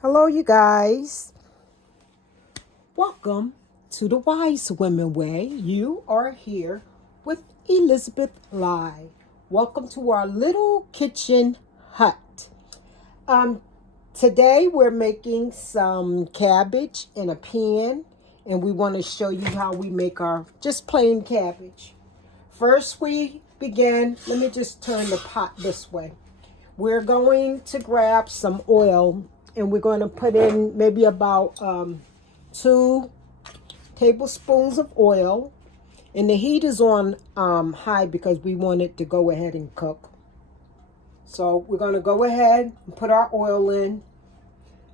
Hello, you guys. Welcome to the Wise Women Way. You are here with Elizabeth Lai. Welcome to our little kitchen hut. Um, Today we're making some cabbage in a pan, and we want to show you how we make our just plain cabbage. First, we begin. Let me just turn the pot this way. We're going to grab some oil and we're going to put in maybe about 2 tablespoons of oil. And the heat is on high because we want it to go ahead and cook. So we're going to go ahead and put our oil in.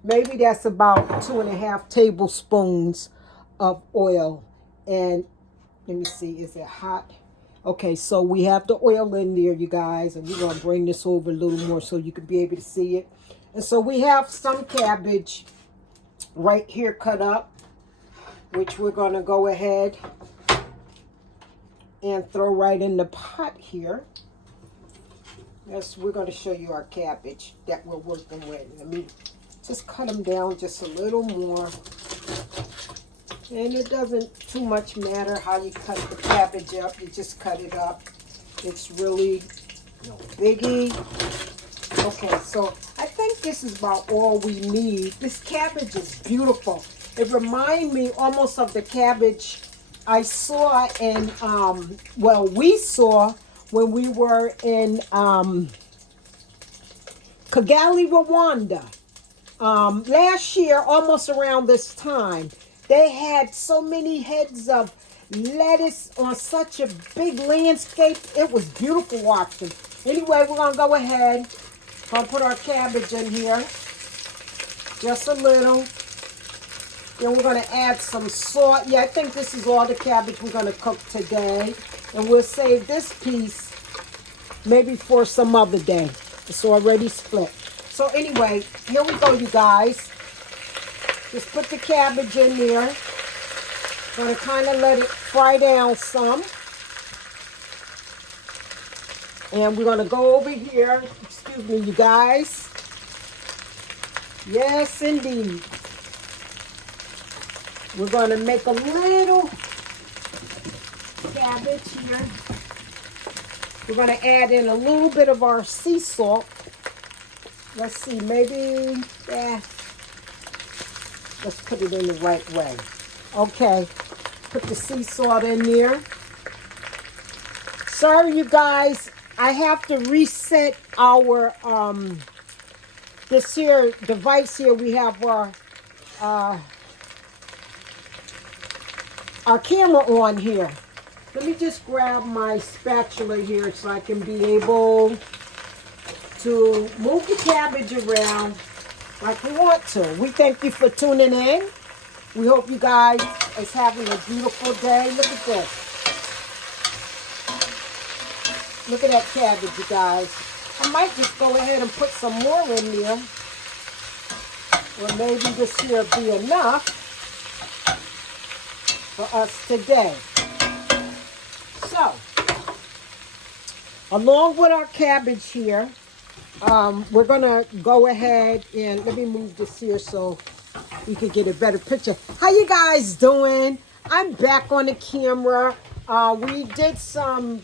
Maybe that's about 2.5 tablespoons of oil. And let me see, is it hot? Okay, so we have the oil in there, you guys, and we're going to bring this over a little more so you can be able to see it. And so we have some cabbage right here cut up, which we're going to go ahead and throw right in the pot here. Yes, we're going to show you our cabbage that we're working with. Let me just cut them down just a little more. And it doesn't too much matter how you cut the cabbage up. You just cut it up. It's really no biggie. Okay, so I think this is about all we need. This cabbage is beautiful. It reminds me almost of the cabbage I saw in, we saw when we were in Kigali, Rwanda. Last year, almost around this time. They had so many heads of lettuce on such a big landscape. It was beautiful watching. Anyway, we're going to go ahead. Going to put our cabbage in here. Just a little. Then we're going to add some salt. Yeah, I think this is all the cabbage we're going to cook today. And we'll save this piece maybe for some other day. It's already split. So anyway, here we go, you guys. Just put the cabbage in there. Going to kind of let it fry down some. And we're going to go over here. Excuse me, you guys. Yes, indeed. We're going to make a little cabbage here. We're going to add in a little bit of our sea salt. Let's see, maybe, let's put it in the right way. Okay, put the sea salt in there. Sorry, you guys, I have to reset our, this here device here. We have our camera on here. Let me just grab my spatula here so I can be able to move the cabbage around like we want to. We thank you for tuning in. We hope you guys is having a beautiful day. Look at this. Look at that cabbage, you guys. I might just go ahead and put some more in there. Or maybe this here will be enough for us today. So, along with our cabbage here, we're going to go ahead and let me move this here so we can get a better picture. How you guys doing? I'm back on the camera. We did some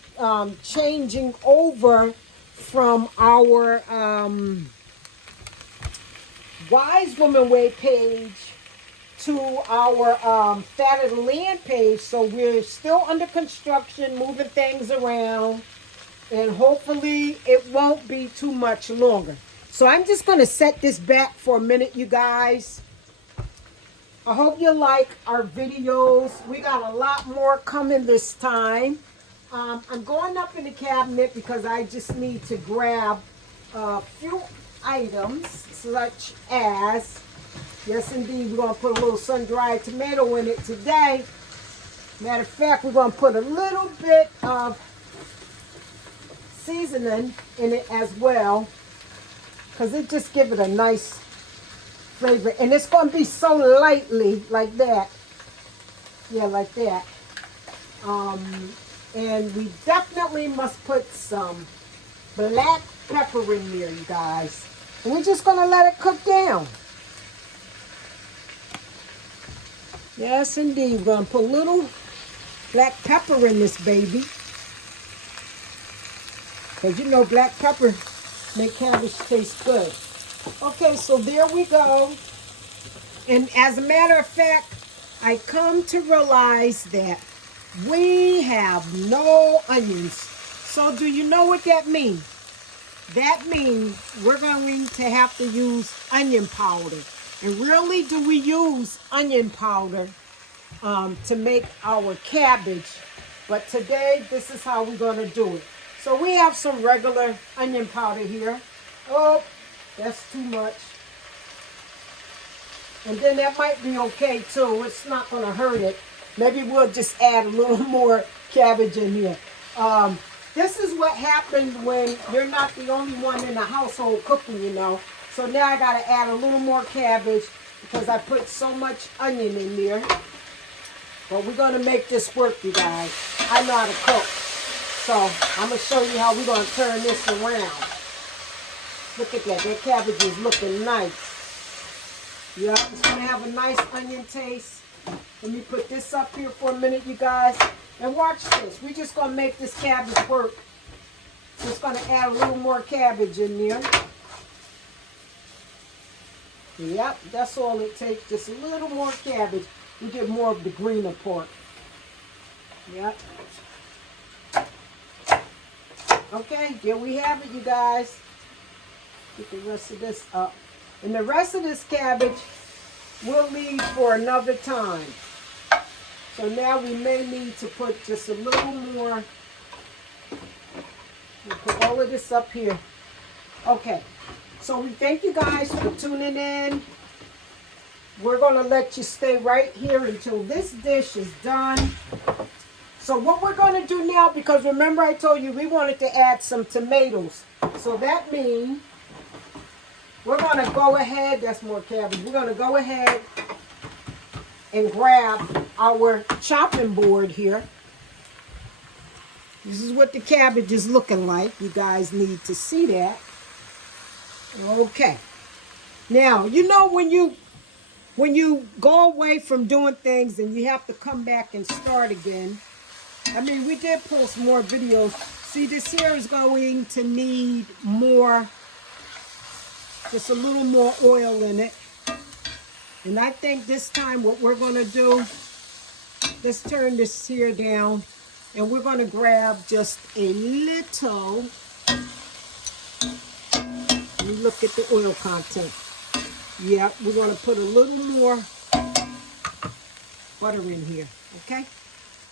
changing over from our Wise Woman Way page to our Fat of the Land page. So we're still under construction, moving things around. And hopefully it won't be too much longer. So I'm just going to set this back for a minute, you guys. I hope you like our videos. We got a lot more coming this time. I'm going up in the cabinet because I just need to grab a few items such as, yes indeed, we're going to put a little sun-dried tomato in it today. Matter of fact, we're going to put a little bit of seasoning in it as well, because it just gives it a nice flavor. And it's going to be so lightly like that. Yeah, like that. And we definitely must put some black pepper in there, you guys. And we're just going to let it cook down. Yes, indeed. We're going to put a little black pepper in this baby. Because you know black pepper make cabbage taste good. Okay, so there we go. And as a matter of fact, I come to realize that we have no onions. So do you know what that means? That means we're going to have to use onion powder. And rarely do we use onion powder to make our cabbage. But today, this is how we're going to do it. So we have some regular onion powder here. Oh, that's too much. And then that might be okay too. It's not going to hurt it. Maybe we'll just add a little more cabbage in here. This is what happens when you're not the only one in the household cooking, you know. So now I got to add a little more cabbage because I put so much onion in there. But we're going to make this work, you guys. I know how to cook. So I'm going to show you how we're going to turn this around. Look at that. That cabbage is looking nice. Yeah, it's going to have a nice onion taste. Let me put this up here for a minute, you guys. And watch this. We're just going to make this cabbage work. Just going to add a little more cabbage in there. Yep, that's all it takes. Just a little more cabbage. We get more of the greener part. Yep. Okay, there we have it, you guys. Get the rest of this up. And the rest of this cabbage we'll leave for another time. So now we may need to put just a little more. We'll put all of this up here. Okay, so we thank you guys for tuning in. We're going to let you stay right here until this dish is done. So what we're going to do now, because remember I told you we wanted to add some tomatoes. So that means we're going to go ahead, that's more cabbage. We're going to go ahead and grab our chopping board here. This is what the cabbage is looking like. You guys need to see that. Okay. Now, you know when you go away from doing things and you have to come back and start again. I mean, we did post more videos. See, this here is going to need more, just a little more oil in it. And I think this time what we're going to do, let's turn this here down. And we're going to grab just a little, let me look at the oil content. Yeah, we're going to put a little more butter in here, okay?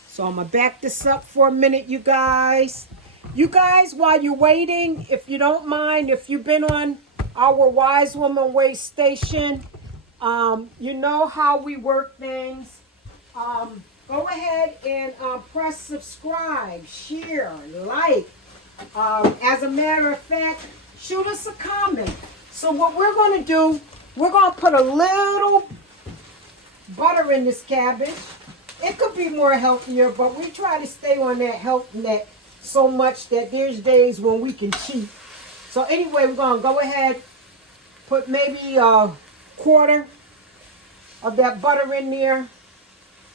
So I'm going to back this up for a minute, you guys. You guys, while you're waiting, if you don't mind, if you've been on our Wise Woman Way station, you know how we work things. Go ahead and press subscribe, share, like. As a matter of fact, shoot us a comment. So what we're going to do, we're going to put a little butter in this cabbage. It could be more healthier, but we try to stay on that health net so much that there's days when we can cheat. So anyway, we're going to go ahead, put maybe a quarter of that butter in there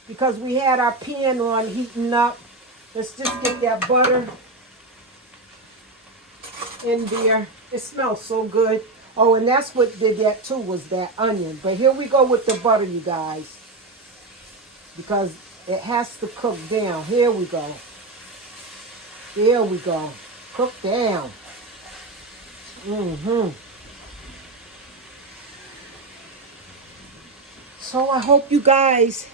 because we had our pan on heating up. Let's just get that butter in there. It smells so good. Oh, and that's what did that too, was that onion. But here we go with the butter, you guys, because it has to cook down. Here we go. There we go. Cook down. So I hope you guys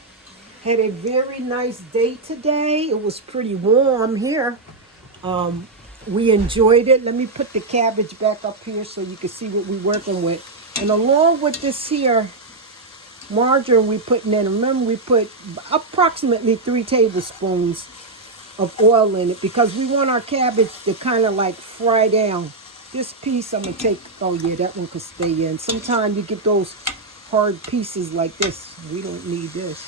had a very nice day today. It was pretty warm here. We enjoyed it. Let me put the cabbage back up here so you can see what we're working with. And along with this here margarine we putting in, remember we put approximately 3 tablespoons of oil in it because we want our cabbage to kind of like fry down. This piece I'm going to take, oh yeah, that one could stay in. Sometimes you get those hard pieces like this. We don't need this.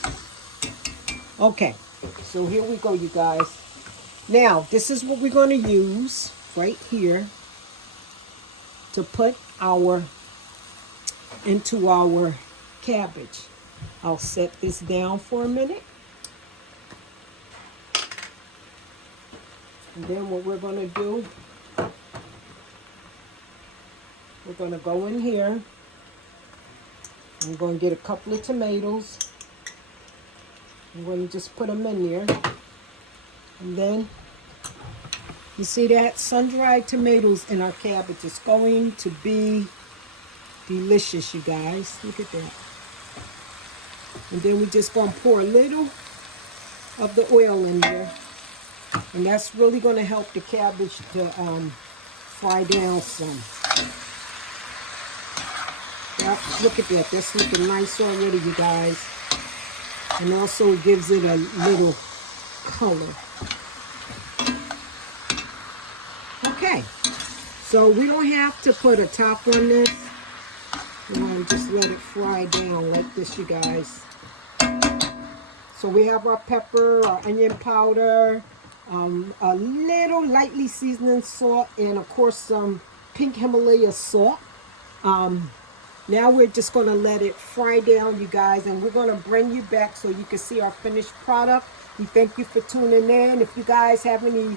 Okay, so here we go, you guys. Now, this is what we're going to use right here to put into our cabbage. I'll set this down for a minute. And then what we're going to do, we're going to go in here. I'm going to get a couple of tomatoes. I'm going to just put them in there. And then, you see that? Sun-dried tomatoes in our cabbage is going to be delicious, you guys. Look at that. And then we're just going to pour a little of the oil in there. And that's really going to help the cabbage to fry down some. Yep, look at that. That's looking nice already, you guys. And also it gives it a little color. Okay. So we don't have to put a top on this. We're going to just let it fry down like this, you guys. So we have our pepper, our onion powder, a little lightly seasoned salt, and of course some pink Himalaya salt. Now we're just going to let it fry down, you guys, and we're going to bring you back so you can see our finished product. We thank you for tuning in. If you guys have any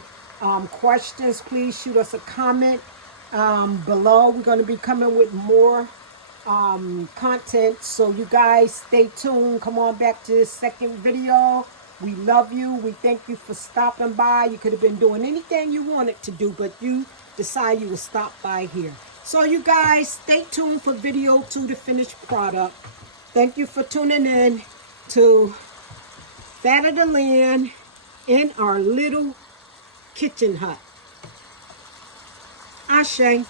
questions, please shoot us a comment below. We're going to be coming with more content, so you guys stay tuned. Come on back to this second video. We love you. We thank you for stopping by. You could have been doing anything you wanted to do, but you decided you would stop by here. So you guys stay tuned for video 2, the finished product. Thank you for tuning in to Fat of the Land in our little kitchen hut. Ashe.